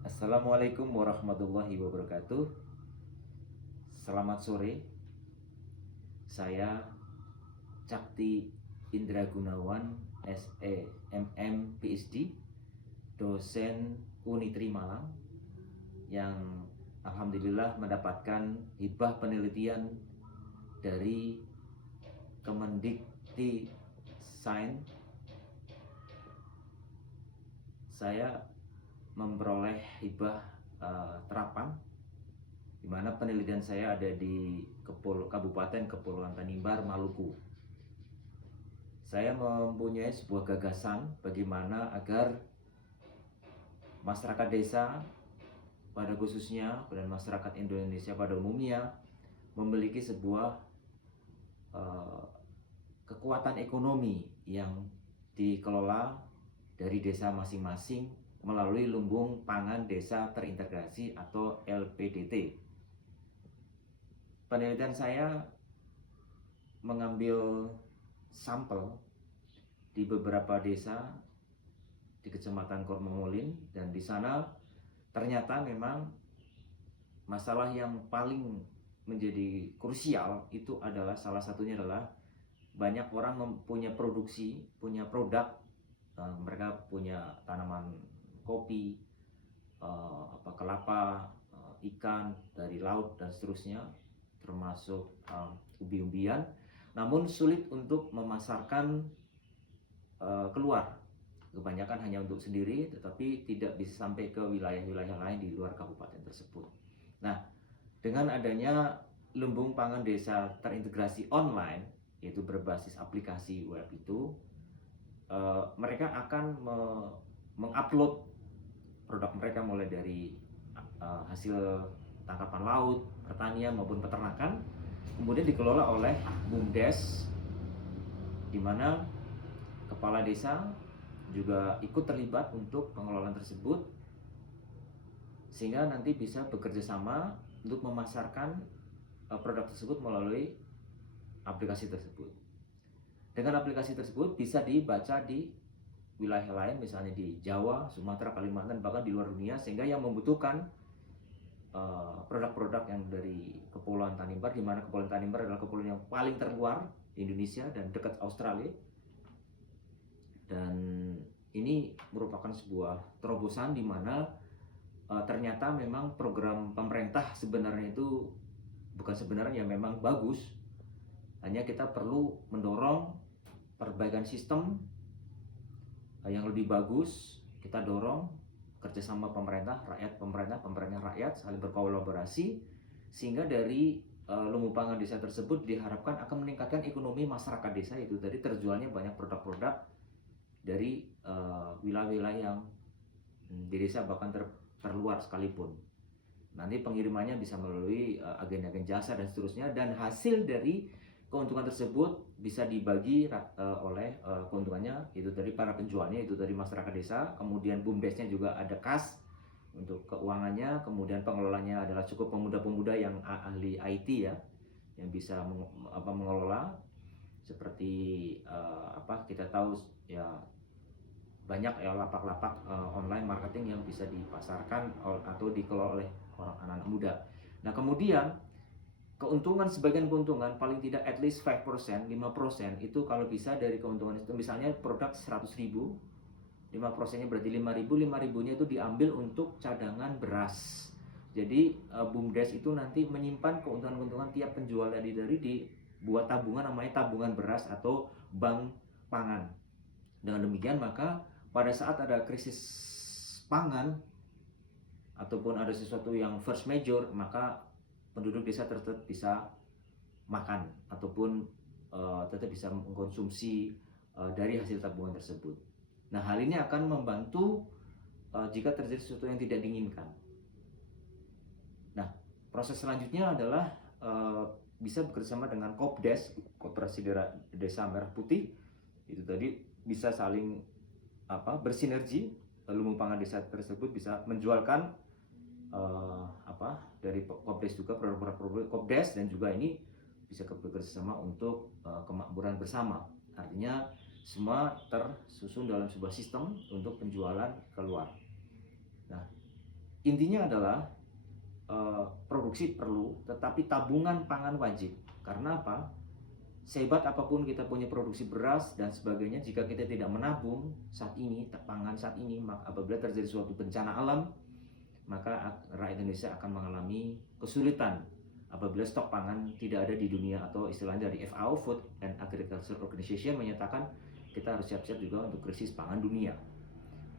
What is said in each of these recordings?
Assalamualaikum warahmatullahi wabarakatuh. Selamat sore. Saya Cakti Indra Gunawan, SE MM PhD, dosen Unitri Malang, yang alhamdulillah mendapatkan hibah penelitian dari Kemendikti Sains. Saya memperoleh hibah terapan, di mana penelitian saya ada di Kabupaten Kepulauan Tanimbar, Maluku. Saya mempunyai sebuah gagasan bagaimana agar masyarakat desa pada khususnya dan masyarakat Indonesia pada umumnya memiliki sebuah kekuatan ekonomi yang dikelola dari desa masing-masing melalui lumbung pangan desa terintegrasi atau LPDT. Penelitian saya mengambil sampel di beberapa desa di Kecamatan Kormongolin, dan di sana ternyata memang masalah yang paling menjadi krusial itu adalah, salah satunya adalah banyak orang mempunyai produksi, punya produk, mereka punya tanaman kopi, kelapa, ikan dari laut dan seterusnya, termasuk umbi-umbian, namun sulit untuk memasarkan keluar. Kebanyakan hanya untuk sendiri, tetapi tidak bisa sampai ke wilayah-wilayah lain di luar kabupaten tersebut. Nah, dengan adanya lumbung pangan desa terintegrasi online, yaitu berbasis aplikasi web itu, mereka akan mengupload produk mereka mulai dari hasil tangkapan laut, pertanian maupun peternakan, kemudian dikelola oleh BUMDes, di mana kepala desa juga ikut terlibat untuk pengelolaan tersebut, sehingga nanti bisa bekerja sama untuk memasarkan produk tersebut melalui aplikasi tersebut. Dengan aplikasi tersebut bisa dibaca di wilayah lain, misalnya di Jawa, Sumatera, Kalimantan, bahkan di luar dunia, sehingga yang membutuhkan produk-produk yang dari Kepulauan Tanimbar, di mana Kepulauan Tanimbar adalah kepulauan yang paling terluar di Indonesia dan dekat Australia. Dan ini merupakan sebuah terobosan di mana ternyata memang program pemerintah sebenarnya itu bukan sebenarnya, memang bagus. Hanya kita perlu mendorong perbaikan sistem yang lebih bagus. Kita dorong kerjasama pemerintah, rakyat saling berkolaborasi, sehingga dari lumbung pangan desa tersebut diharapkan akan meningkatkan ekonomi masyarakat desa. Itu tadi terjualnya banyak produk-produk dari wilayah-wilayah yang di desa bahkan terluar sekalipun. Nanti pengirimannya bisa melalui agen-agen jasa dan seterusnya, dan hasil dari keuntungan tersebut bisa dibagi oleh keuntungannya itu dari para penjualnya, itu dari masyarakat desa. Kemudian BUMDesnya juga ada kas untuk keuangannya, kemudian pengelolanya adalah cukup pemuda-pemuda yang ahli IT ya, yang bisa mengelola. Seperti kita tahu ya, banyak ya lapak-lapak online marketing yang bisa dipasarkan atau dikelola oleh orang anak-anak muda. Nah, kemudian sebagian keuntungan paling tidak at least 5%, 5% itu kalau bisa dari keuntungan itu, misalnya produk 100.000, 5%-nya berarti 5.000, 5.000-nya itu diambil untuk cadangan beras. Jadi BUMDes itu nanti menyimpan keuntungan-keuntungan tiap penjual dari dibuat tabungan, namanya tabungan beras atau bank pangan. Dengan demikian maka pada saat ada krisis pangan ataupun ada sesuatu yang force major, maka penduduk desa tetap bisa makan ataupun tetap bisa mengkonsumsi dari hasil tabungan tersebut. Nah, hal ini akan membantu jika terjadi sesuatu yang tidak diinginkan. Nah, proses selanjutnya adalah bisa bekerjasama dengan Kopdes, Koperasi Desa Merah Putih. Itu tadi bisa saling bersinergi. Lumbung pangan desa tersebut bisa menjualkan dari Kopdes juga produk-produk Kopdes, dan juga ini bisa bekerjasama untuk kemakmuran bersama. Artinya semua tersusun dalam sebuah sistem untuk penjualan keluar. Nah, intinya adalah produksi perlu, tetapi tabungan pangan wajib. Karena apa? Sehebat apapun kita punya produksi beras dan sebagainya, jika kita tidak menabung saat ini, pangan saat ini, apabila terjadi suatu bencana alam, maka rakyat Indonesia akan mengalami kesulitan apabila stok pangan tidak ada di dunia, atau istilahnya dari FAO, Food and Agriculture Organization, menyatakan kita harus siap-siap juga untuk krisis pangan dunia.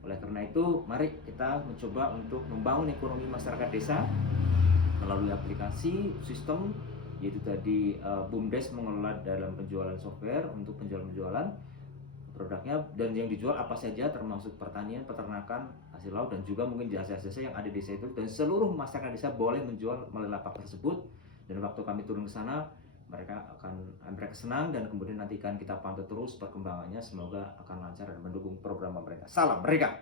Oleh karena itu, mari kita mencoba untuk membangun ekonomi masyarakat desa melalui aplikasi sistem, yaitu tadi BUMDes mengelola dalam penjualan software untuk penjualan produknya, dan yang dijual apa saja termasuk pertanian, peternakan, hasil laut, dan juga mungkin jasa-jasa yang ada di desa itu, dan seluruh masyarakat desa boleh menjual melalui lapak tersebut. Dan waktu kami turun ke sana, mereka senang, dan kemudian nanti akan kita pantau terus perkembangannya, semoga akan lancar dan mendukung program pemerintah. Salam Merdeka!